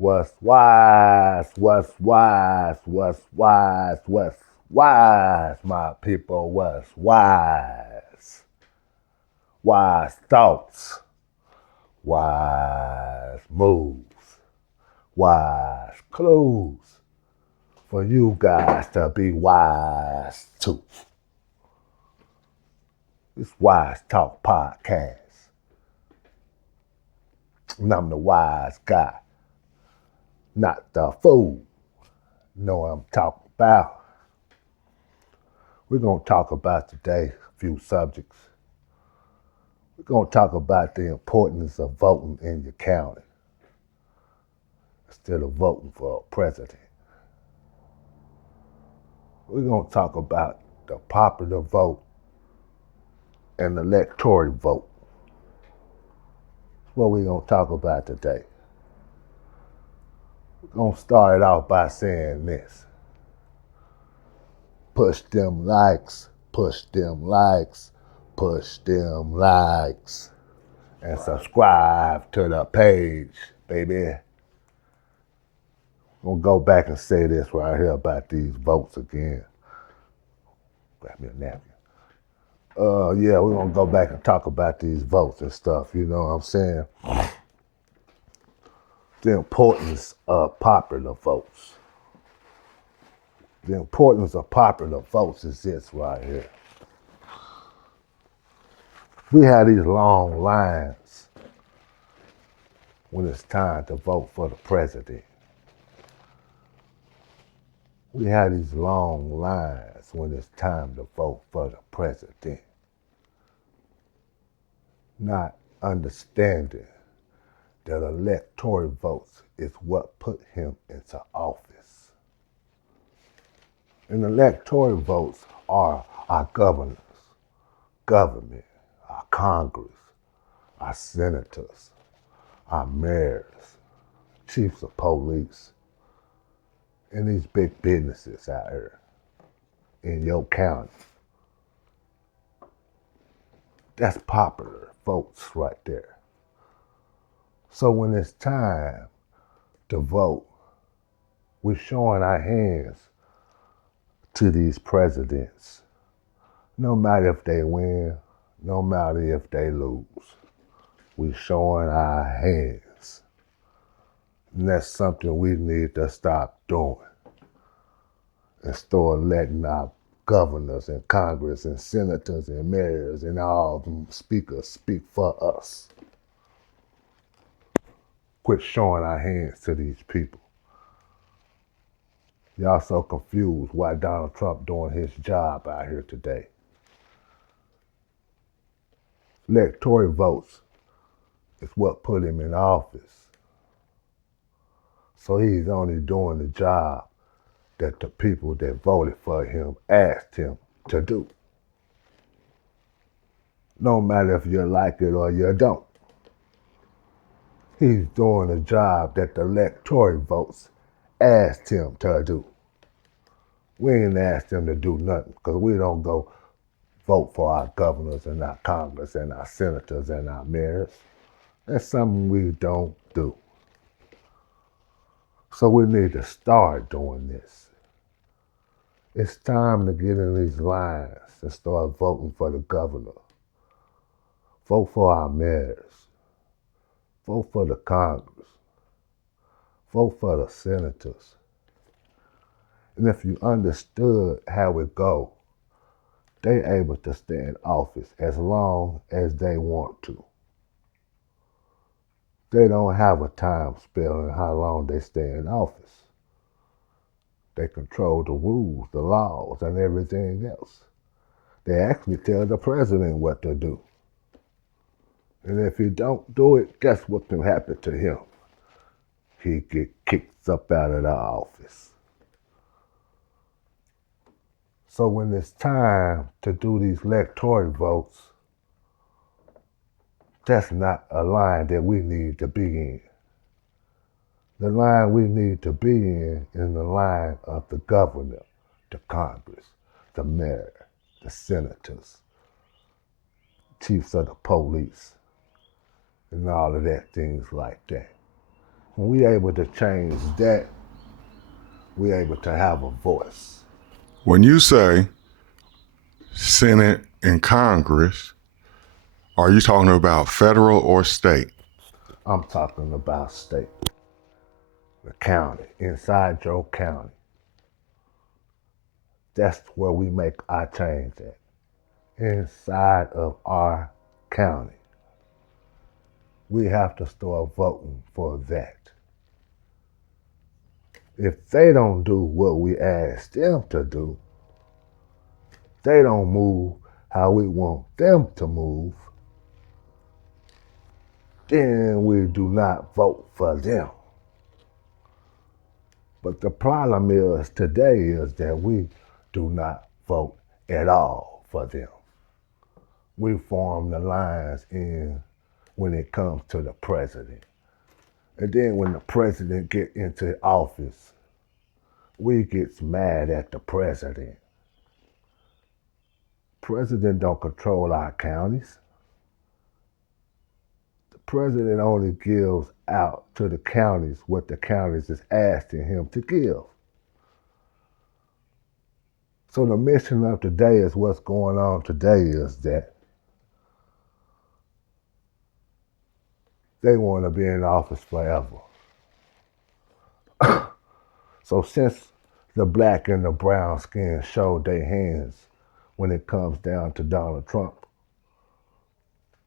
What's wise? What's wise? What's wise? What's wise, my people? What's wise? Wise thoughts, wise moves, wise clues for you guys to be wise too. It's Wise Talk Podcast. And I'm the wise guy, not the fool. Know what I'm talking about. We're going to talk about today a few subjects. We're going to talk about the importance of voting in your county instead of voting for a president. We're going to talk about the popular vote and the electoral vote. That's what we're going to talk about today. We're going to start it off by saying this. Push them likes, push them likes, push them likes. And subscribe to the page, baby. I'm going to go back and say this right here about these votes again. Grab me a napkin. Yeah, we're going to go back and talk about these votes and stuff, you know what I'm saying? The importance of popular votes. The importance of popular votes is this right here. We have these long lines when it's time to vote for the president. We have these long lines when it's time to vote for the president. Not understanding that electoral votes is what put him into office. And electoral votes are our governors, government, our Congress, our senators, our mayors, chiefs of police, and these big businesses out here in your county. That's popular votes right there. So when it's time to vote, we're showing our hands to these presidents, no matter if they win, no matter if they lose. We're showing our hands. And that's something we need to stop doing and start letting our governors and Congress and senators and mayors and all them speakers speak for us. Quit showing our hands to these people. Y'all so confused why Donald Trump doing his job out here today. Electoral votes is what put him in office. So he's only doing the job that the people that voted for him asked him to do. No matter if you like it or you don't. He's doing the job that the electoral votes asked him to do. We ain't asked him to do nothing because we don't go vote for our governors and our Congress and our senators and our mayors. That's something we don't do. So we need to start doing this. It's time to get in these lines and start voting for the governor. Vote for our mayors. Vote for the Congress. Vote for the senators. And if you understood how it go, they able to stay in office as long as they want to. They don't have a time spell in how long they stay in office. They control the rules, the laws, and everything else. They actually tell the president what to do. And if he don't do it, guess what can happen to him? He get kicked up out of the office. So when it's time to do these electoral votes, that's not a line that we need to be in. The line we need to be in is the line of the governor, the Congress, the mayor, the senators, chiefs of the police, and all of that, things like that. When we able to change that, we able to have a voice. When you say Senate and Congress, are you talking about federal or state? I'm talking about state, the county, inside your county. That's where we make our change at, inside of our county. We have to start voting for that. If they don't do what we ask them to do, they don't move how we want them to move, then we do not vote for them. But the problem is today is that we do not vote at all for them. We form the lines in when it comes to the president. And then when the president get into office, we get mad at the president. President don't control our counties. The president only gives out to the counties what the counties is asking him to give. So the mission of today is what's going on today is that they want to be in office forever. So since the black and the brown skin showed their hands when it comes down to Donald Trump,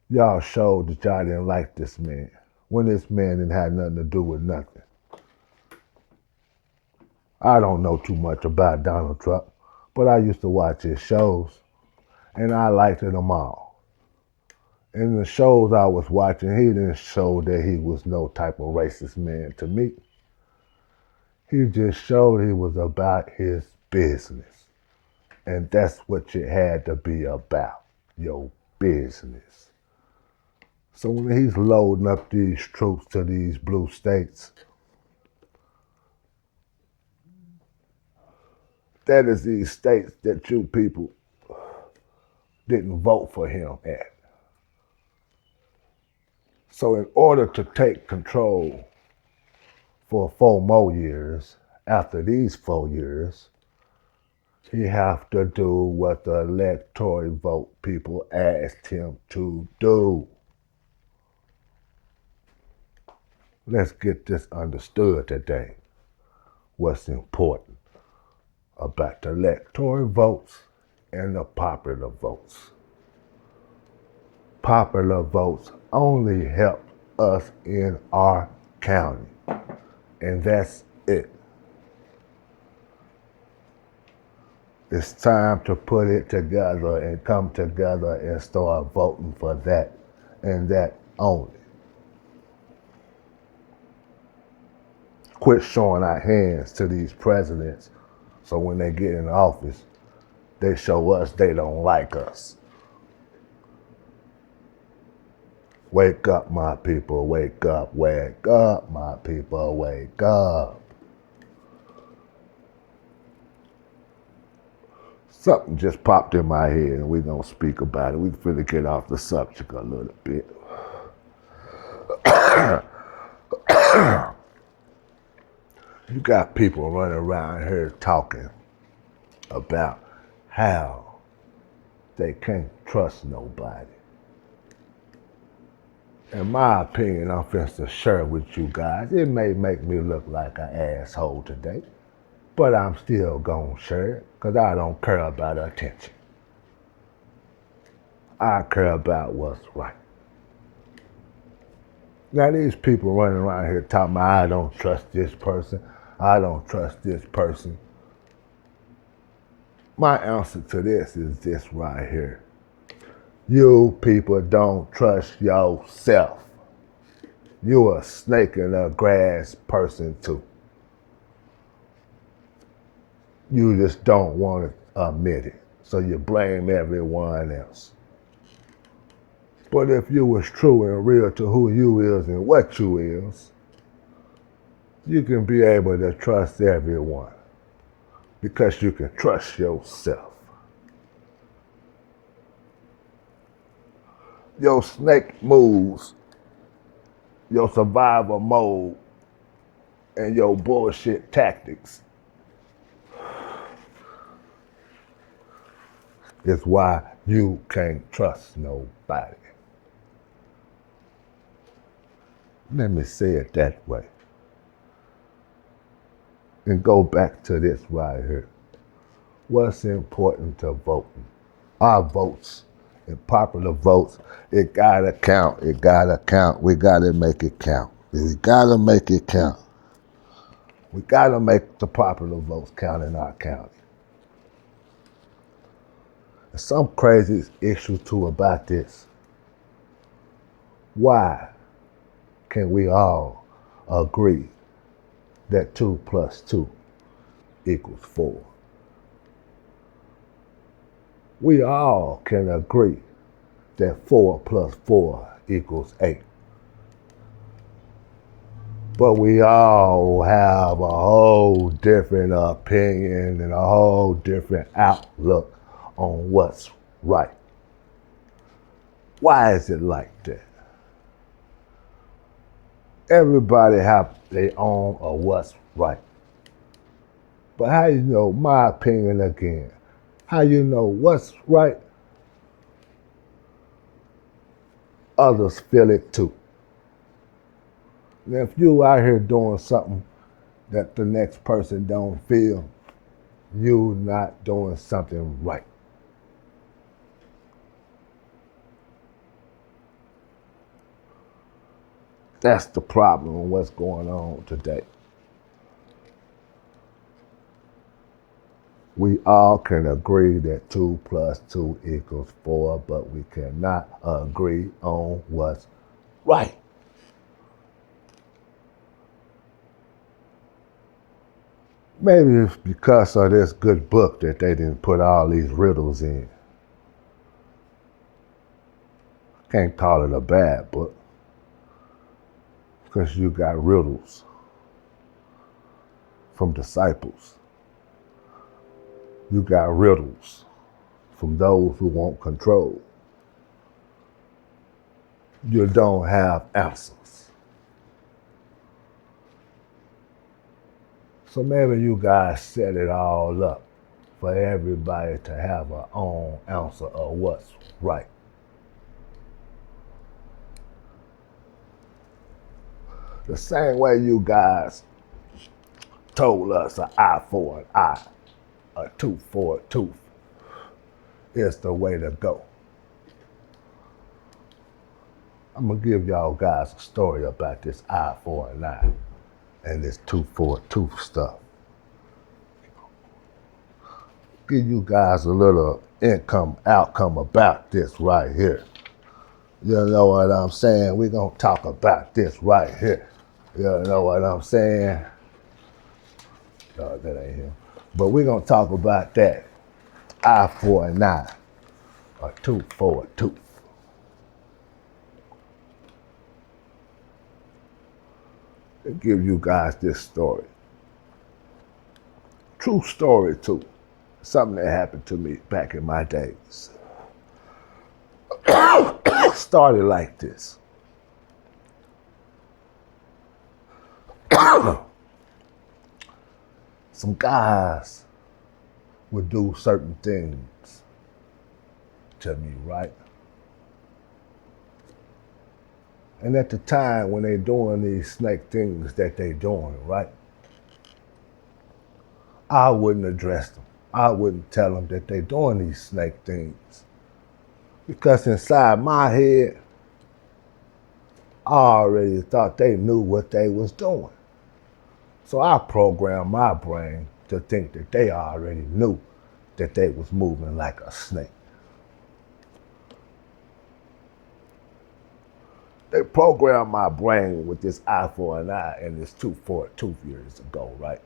y'all showed that y'all didn't like this man when this man didn't have nothing to do with nothing. I don't know too much about Donald Trump, but I used to watch his shows, and I liked them all. In the shows I was watching, he didn't show that he was no type of racist man to me. He just showed he was about his business. And that's what you had to be about, your business. So when he's loading up these troops to these blue states, that is these states that you people didn't vote for him at. So in order to take control for 4 more years, after these 4 years, he have to do what the electoral vote people asked him to do. Let's get this understood today. What's important about the electoral votes and the popular votes. Popular votes only help us in our county, and that's it. It's time to put it together and come together and start voting for that and that only. Quit showing our hands to these presidents so when they get in office, they show us they don't like us. Wake up, my people, wake up, my people, wake up. Something just popped in my head and we're gonna speak about it. We're finna get off the subject a little bit. You got people running around here talking about how they can't trust nobody. In my opinion, I'm finna share with you guys. It may make me look like an asshole today, but I'm still gonna share it because I don't care about attention. I care about what's right. Now these people running around here talking about I don't trust this person, I don't trust this person. My answer to this is this right here. You people don't trust yourself. You a snake in the grass person too. You just don't want to admit it, so you blame everyone else. But if you was true and real to who you is and what you is, you can be able to trust everyone because you can trust yourself. Your snake moves, your survival mode and your bullshit tactics is why you can't trust nobody. Let me say it that way. And go back to this right here. What's important to voting? Our votes and popular votes, it gotta count. It gotta count. We gotta make it count. We gotta make it count. We gotta make the popular votes count in our county. And some crazy issue too about this. Why can we all agree that 2 plus 2 equals 4? We all can agree that 4 plus 4 equals 8. But we all have a whole different opinion and a whole different outlook on what's right. Why is it like that? Everybody have their own of what's right. But how you know, my opinion again, how you know what's right? Others feel it too. And if you out here doing something that the next person don't feel, you not doing something right. That's the problem with what's going on today. We all can agree that 2 plus 2 equals 4, but we cannot agree on what's right. Maybe it's because of this good book that they didn't put all these riddles in. Can't call it a bad book, because you got riddles from disciples. You got riddles from those who want control. You don't have answers. So maybe you guys set it all up for everybody to have their own answer of what's right. The same way you guys told us an eye for an eye, a tooth for a tooth is the way to go. I'm gonna give y'all guys a story about this eye for an eye and this tooth for a tooth stuff. Give you guys a little outcome about this right here. You know what I'm saying? We're gonna talk about this right here. You know what I'm saying? No, that ain't him. But we're gonna talk about that. Eye for an eye, a tooth for a tooth. I'll give you guys this story. True story too. Something that happened to me back in my days. Started like this. Some guys would do certain things to me, right? And at the time when they doing these snake things that they doing, right? I wouldn't address them. I wouldn't tell them that they doing these snake things. Because inside my head, I already thought they knew what they was doing. So I programmed my brain to think that they already knew that they was moving like a snake. They programmed my brain with this eye for an eye and this tooth for a tooth years ago, right?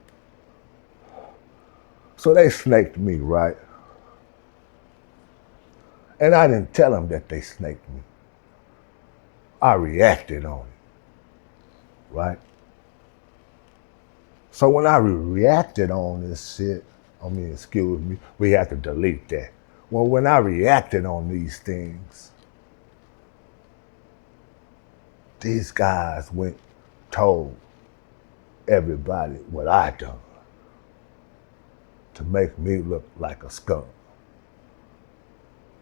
So they snaked me, right? And I didn't tell them that they snaked me. I reacted on it, right? So when I reacted on this shit, excuse me, we have to delete that. Well, when I reacted on these things, these guys told everybody what I done to make me look like a scum.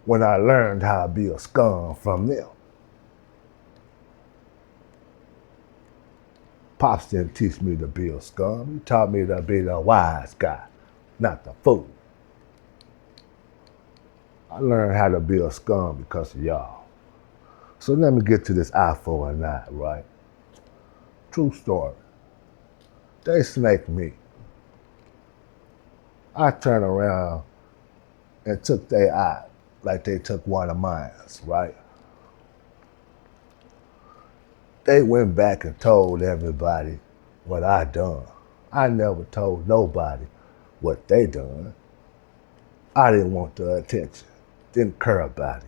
When I learned how to be a scum from them. Pops didn't teach me to be a scum. He taught me to be the wise guy, not the fool. I learned how to be a scum because of y'all. So let me get to this eye for an eye, right? True story. They snaked me. I turned around and took their eye like they took one of mine, right? They went back and told everybody what I done. I never told nobody what they done. I didn't want the attention, didn't care about it.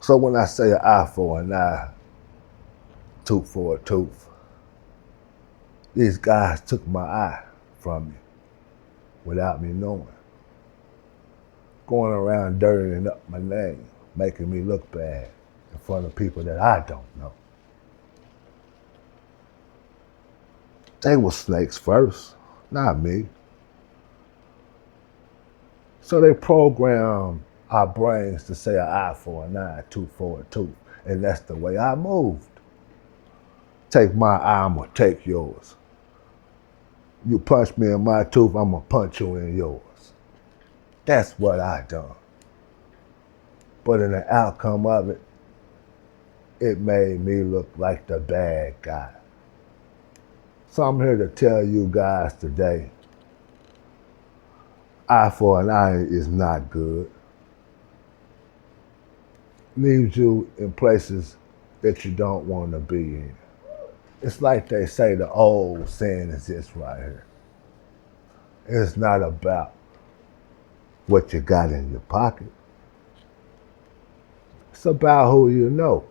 So when I say an eye for an eye, tooth for a tooth, these guys took my eye from me without me knowing. Going around dirtying up my name, making me look bad in front of people that I don't know. They were snakes first, not me. So they programmed our brains to say an eye for an eye, tooth for a tooth. And that's the way I moved. Take my eye, I'm gonna take yours. You punch me in my tooth, I'm gonna punch you in yours. That's what I done. But in the outcome of it, it made me look like the bad guy. So I'm here to tell you guys today, eye for an eye is not good. Leaves you in places that you don't want to be in. It's like they say the old saying is this right here. It's not about what you got in your pocket. It's about who you know.